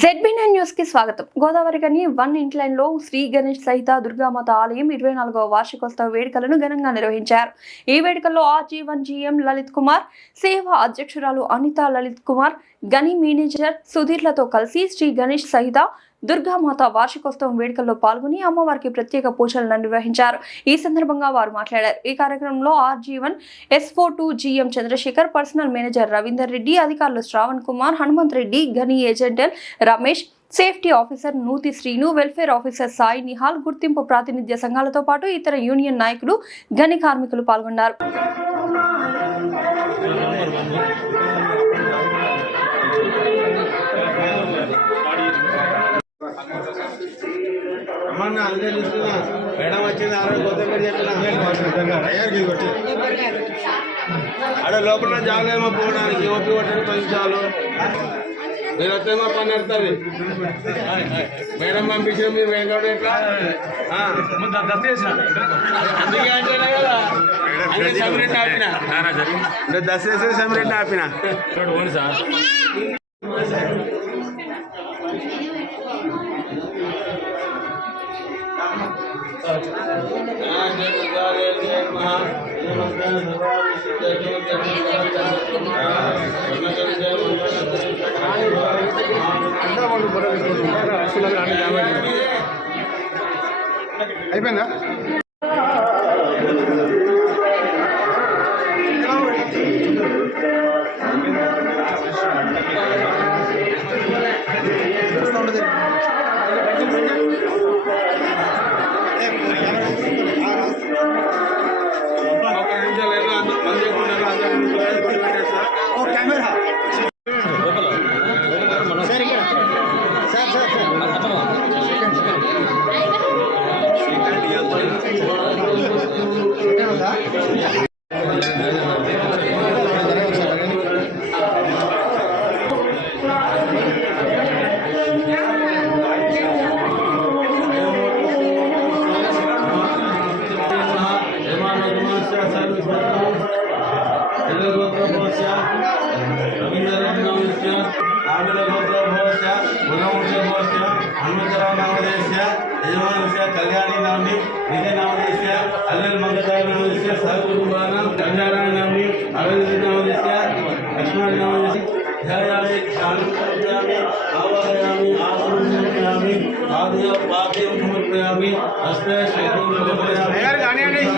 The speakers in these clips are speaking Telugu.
ZB9 న్యూస్ కి స్వాగతం. గోదావరి గని 1 ఇంక్లైన్ లో శ్రీ గణేష్ సహిత దుర్గామాత ఆలయం 24వ వార్షికోత్సవ వేడుకలను ఘనంగా నిర్వహించారు. ఈ వేడుకల్లో RG1 GM లలిత్ కుమార్, సేవా అధ్యక్షురాలు అనిత లలిత్ కుమార్, గని మేనేజర్ సుధీర్లతో కలిసి శ్రీ గణేష్ సహిత దుర్గామాత వార్షికోత్సవం వేడుకల్లో పాల్గొని అమ్మవారికి ప్రత్యేక పూజలను నిర్వహించారు. ఈ సందర్భంగా వారు మాట్లాడారు. ఈ కార్యక్రమంలో RG1 S42 GM Chandrashekar, personal manager Ravinder Reddy, అధికారులు శ్రావణ్ కుమార్, హనుమంత్ రెడ్డి, గని agent Ramesh, safety officer Nuthi Srinu, welfare officer Sai Nihal, గుర్తింపు ప్రాతినిధ్య సంఘాలతో పాటు ఇతర యూనియన్ నాయకులు, గని కార్మికులు పాల్గొన్నారు. అక్కడ లోపల జాగ్రత్త పోవడానికి ఓపి కొట్టడానికి 10 నిమిషాలు మీరు వస్తే మా పని నడుతుంది. మేడం పంపించిన మీరు వెనకాడ ఎట్లా అందుకే అంటే కదా అందుకే సమిరెడ్డి ఆపిన దశ చేసే సమిరెడ్డి ఆపిన అయిపోయిందా? कल्याणी नामनी विजय नामदेश अल्ल मंगताय नामदेश सहकुटुंबाना कल्याण नामनी अरविंद नामदेश लक्ष्मण नामदेश ध्यायामि शांतियामि आवाहयामि आसनयामि आद्य पाद्यं समर्पयामि अस्ते श्रीं समर्पयामि यार गाने नहीं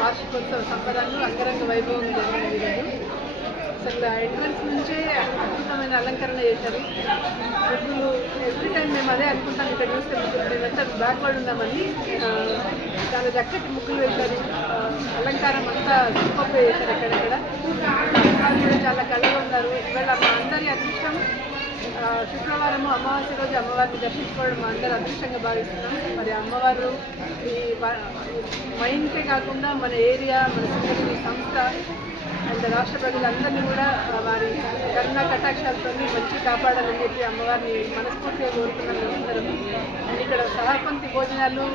వార్షికోత్సవ సంబరాలు అంగరంగ వైభవంగా జరిగిన అసలు ఎంట్రన్స్ నుంచే అద్భుతమైన అలంకరణ చేశారు. ముగ్గులు ఎవ్రీ టైం మేము అదే అనుకుంటాం, ఇక్కడ చూస్తే మేమంతా బ్యాక్వర్డ్ ఉన్నామని చాలా చక్కటి ముగ్గులు వేశారు. అలంకారం అంతా సూపర్గా చేశారు. ఎక్కడెక్కడ కూడా చాలా కళగా ఉన్నారు. ఇవాళ మా అందరి అదృష్టం శుక్రవారం అమావాస్య రోజు అమ్మవారిని దర్శించుకోవడం మా అందరూ అదృష్టంగా భావిస్తున్నాం. మరి అమ్మవారు ఈ మైండ్కే కాకుండా మన ఏరియా, మన సింగరేణి సంస్థ అండ్ రాష్ట్ర ప్రజలందరినీ కూడా వారి కరుణా కటాక్షాలతో మంచి కాపాడాలని చెప్పి అమ్మవారిని మనస్ఫూర్తిగా కోరుతున్నాను అందరం. అండ్ ఇక్కడ సహపంక్తి భోజనాలు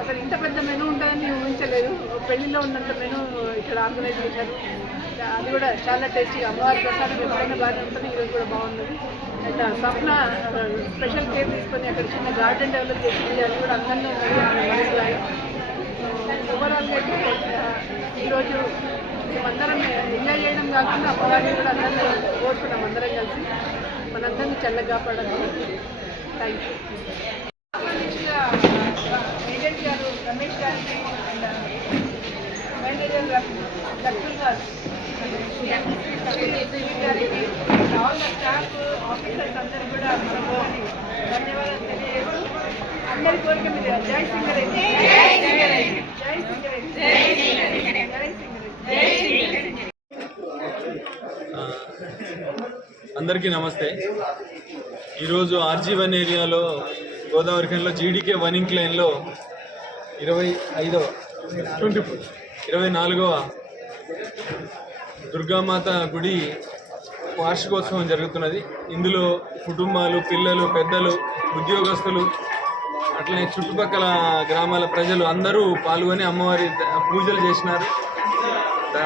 అసలు ఇంత పెద్ద మెనూ ఉంటుందని ఊహించలేదు. పెళ్లిలో ఉన్నంత మెనూ ఇక్కడ ఆర్గనైజ్ చేశారు. అది కూడా చాలా టేస్టీగా అమ్మవారి ప్రసాదం ఎప్పుడైనా బాగానే ఉంటుంది, ఈరోజు కూడా బాగున్నది. అండ్ స్వప్న స్పెషల్ కేర్ తీసుకొని అక్కడ చిన్న గార్డెన్ డెవలప్ చేసింది, అది కూడా అందంగా ఉన్నది ఆమె మనసులాగా. ఓవరాల్గా అయితే ఈరోజు మేమందరం ఎంజాయ్ చేయడం కాకుండా అమ్మవారిని కూడా అందరినీ కోరుకున్నాం, అందరం కలిసి మనందరినీ చల్లగా కాపాడాలి. Thank you. మంచిగా మెయింటైన్ చేయాలి. ధన్యవాదాలు గారికి, ఆల్ ద స్టాఫ్ ఆఫీసర్స్ అందరూ కూడా ధన్యవాదాలు తెలియజేస్తూ అందరి కోరిక మీద జై సింగరేణి, జై సింగరేణి, జై సింగరేణి, జై సింగరేణి, జై సింగరేణి, జై సింగరేణి. అందరికీ నమస్తే. ఈరోజు RG1 ఏరియాలో గోదావరి ఖనిలో GDK 1 ఇంక్లైన్లో 24వ దుర్గామాత గుడి వార్షికోత్సవం జరుగుతున్నది. ఇందులో కుటుంబాలు, పిల్లలు, పెద్దలు, ఉద్యోగస్తులు, అట్లనే చుట్టుపక్కల గ్రామాల ప్రజలు అందరూ పాల్గొని అమ్మవారి పూజలు చేసినారు.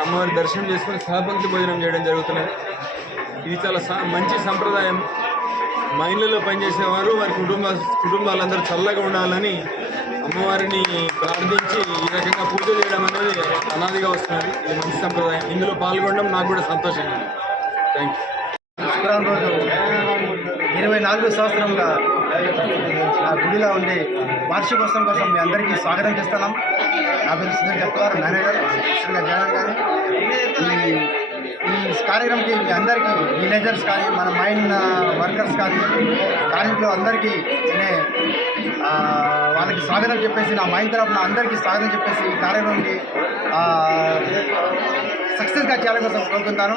అమ్మవారి దర్శనం చేసుకుని సహపంక్తి భోజనం చేయడం జరుగుతున్నది. ఇది చాలా మంచి సంప్రదాయం. మైన్లలో పనిచేసేవారు వారి కుటుంబాలందరూ చల్లగా ఉండాలని అమ్మవారిని ప్రార్థించి ఈ రకంగా పూజ చేయడం అనేది అనాదిగా వస్తున్నది. ఇది మంచి సంప్రదాయం. ఇందులో పాల్గొనడం నాకు కూడా సంతోషంగా. Thank you. శుక్రవారం రోజు 24 సంవత్సరంగా ఆ గుడిలో ఉండి వార్షికోత్సవం కోసం మీ అందరికీ స్వాగతం చేస్తున్నాం. నా పేరు సుధీర్ చెప్తారు, మేనేజర్ శ్రీగా జగన్ గారు. ఈ కార్యక్రమంకి మీ అందరికీ విలేజర్స్ కానీ, మన మైన్ వర్కర్స్ కానీ, కార్మికులు అందరికీ వాళ్ళకి స్వాగతం చెప్పేసి, నా మైన్ తరఫున అందరికీ స్వాగతం చెప్పేసి ఈ కార్యక్రమానికి సక్సెస్గా చేయాలని కోసం కోరుకుంటాను.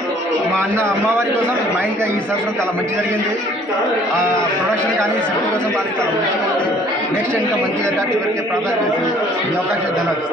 మా అమ్మవారి కోసం ఈ మైన్గా ఈ సంవత్సరం చాలా మంచి జరిగింది. ప్రొడక్షన్ కానీ సేఫ్టీ కోసం వాళ్ళకి చాలా మంచిగా ఉంది. నెక్స్ట్ ఇంకా మంచిగా దాటి వరకే ప్రాధాన్యత చేసి ఈ అవకాశం ధన్యవాదాలు.